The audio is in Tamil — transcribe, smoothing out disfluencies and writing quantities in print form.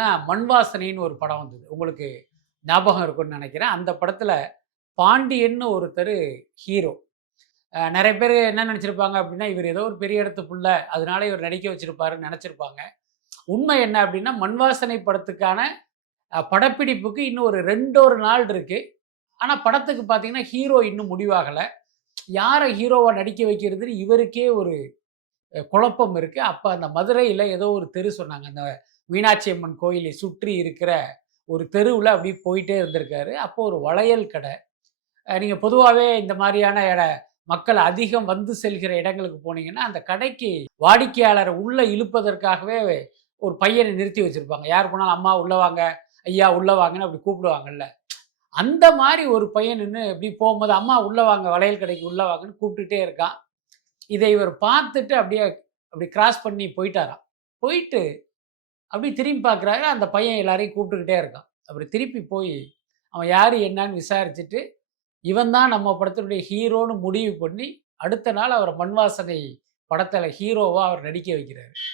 பார்த்தீங்கன்னா, மண் வாசனைன்னு ஒரு படம் வந்தது. உங்களுக்கு ஞாபகம் இருக்கும்னு நெனைக்கிறேன். அந்த படத்தில பாண்டியன்னு ஒருத்தரு ஹீரோ. நெறைய பேரு என்ன நெனச்சிருப்பாங்க அப்டின்னா, இவரு ஏதோ ஒரு பெரிய இடத்து புள்ள, அதனால இவர் நடிக்க வச்சிருப்பாருன்னு நெனச்சிருப்பாங்க. உண்மை என்ன அப்டின்னா, மண் வாசனை படத்துக்கான படப்பிடிப்புக்கு இன்னும் ஒரு 2 நாள் இருக்கு. ஆனா படத்துக்கு பார்த்தீங்கன்னா, ஹீரோ இன்னும் முடிவாகல. யார ஹீரோவா நடிக்க வைக்கிறதுன்னு இவருக்கே ஒரு குழப்பம் இருக்கு. அப்ப அந்த மதுரையில ஏதோ ஒரு தெரு சொன்னாங்க. அந்த மீனாட்சி அம்மன் கோயிலை சுற்றி இருக்கிற ஒரு தெருவுல அப்படியே போயிட்டே இருந்திருக்காரு. அப்போ ஒரு வளையல் கடை. நீங்க பொதுவாவே இந்த மாரியான மக்கள் அதிகம் வந்து செல்கிற இடங்களுக்கு போனீங்கன்னா, அந்த கடைக்கு வாடிக்கையாளர உள்ள இழுப்பதற்காகவே ஒரு பையன நிறுத்தி வச்சிருப்பாங்க. யார் போனாலும் "அம்மா உள்ள வாங்க, ஐயா உள்ள வாங்கன்னு" அப்படி கூப்பிடுவாங்கல்ல. அந்த மாரி ஒரு பையன் நின்னு இப்படி போம்போது, "அம்மா உள்ள வாங்க, வளையல் கடைக்கு உள்ள வாங்கன்னு" கூப்பிட்டுட்டே இருக்கான். இதை இவர் பார்த்துட்டு அப்படியே அப்படி கிராஸ் பண்ணி போயிட்டாராம். போயிட்டு அப்படியே திரும்பி பார்க்குறாரு, அந்த பையன் எல்லாரையும் கூப்பிட்டுக்கிட்டே இருக்கான். அப்புறம் திருப்பி போய் அவன் யாரு என்னன்னு விசாரிச்சுட்டு, இவன் தான் நம்ம படத்தினுடைய ஹீரோன்னு முடிவு பண்ணி, அடுத்த நாள் அவர மண் வாசனை படத்தில ஹீரோவா அவர் நடிக்க வைக்கிறாரு.